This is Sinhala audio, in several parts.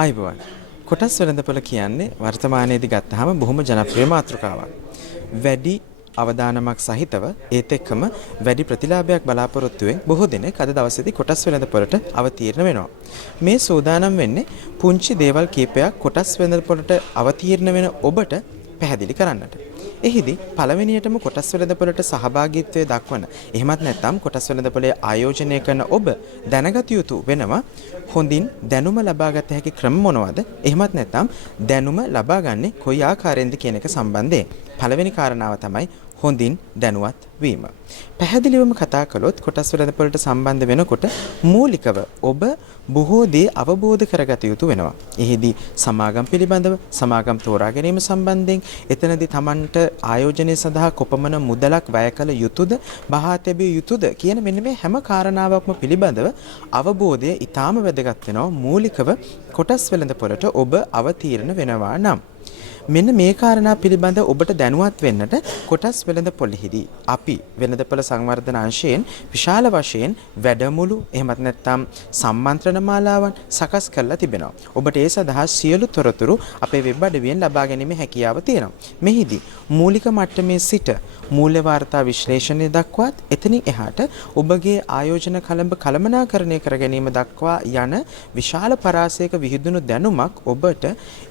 ආයිබෝවන් කොටස් වෙළඳපොළ කියන්නේ වර්තමානයේදී ගත්තාම බොහොම ජනප්‍රිය මාතෘකාවක්. වැඩි අවදානමක් සහිතව ඒත් එක්කම වැඩි ප්‍රතිලාභයක් බලාපොරොත්තුවෙන් බොහෝ දෙනෙක් අද දවසේදී කොටස් වෙළඳපොළට අවතීර්ණ වෙනවා. මේ සූදානම් වෙන්නේ පුංචි දේවල් කීපයක් කොටස් වෙළඳපොළට අවතීර්ණ වෙන ඔබට පැහැදිලි කරන්නට. එහිදී පළවෙනියටම කොටස් වෙළඳපොළට සහභාගීත්වය දක්වන එහෙමත් නැත්නම් කොටස් වෙළඳපොළේ ආයෝජනය කරන ඔබ දැනගත යුතු වෙනවා හොඳින් දැනුම ලබාගත හැකි ක්‍රම මොනවද? එහෙමත් නැත්නම් දැනුම ලබාගන්නේ කොයි ආකාරයෙන්ද කියන එක සම්බන්ධයෙන් පළවෙනි කාරණාව තමයි හොඳින් දැනුවත් වීම. පැහැදිලිවම කතා කළොත් කොටස් වෙළඳපොළට සම්බන්ධ වෙනකොට මූලිකව ඔබ බොහෝ දේ අවබෝධ කරගත යුතු වෙනවා. එහිදී සමාගම් පිළිබඳව සමාගම් තෝරා ගැනීම සම්බන්ධයෙන් එතනදී Tamanට ආයෝජනය සඳහා කොපමණ මුදලක් වැය කළ යුතුද බහා තැබිය යුතුද කියන මෙන්න මේ හැම කාරණාවක්ම පිළිබඳව අවබෝධය ඊටාම වැදගත් වෙනවා. මූලිකව කොටස් වෙළඳපොළට ඔබ අවතීර්ණ වෙනවා නම් මෙන්න මේ කාරණා පිළිබඳ ඔබට දැනුවත් වෙන්නට කොටස් වෙළඳපොළෙහිදී අපි වෙළඳපොළ සංවර්ධන අංශයෙන් විශාල වශයෙන් වැඩමුළු එහෙමත් නැත්නම් සම්මන්ත්‍රණ මාලාවන් සකස් කරලා තිබෙනවා. ඔබට ඒ සඳහා සියලු තොරතුරු අපේ වෙබ් අඩවියෙන් ලබා ගැනීමේ හැකියාව තියෙනවා. මෙහිදී මූලික මට්ටමේ සිට මූල්‍ය වාර්තා විශ්ලේෂණය දක්වාත් එතනින් එහාට ඔබගේ ආයෝජන කළමනාකරණය කර ගැනීම දක්වා යන විශාල පරාසයක විහිදුණු දැනුමක් ඔබට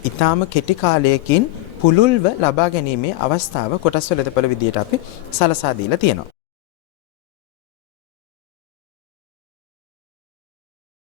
ඊටාම කෙටි කාලයකින් පුළුල්ව ලබා ගැනීමේ අවස්ථාව කොටස් වෙළඳපොළ විදියට අපි සලසා දීලා තියෙනවා.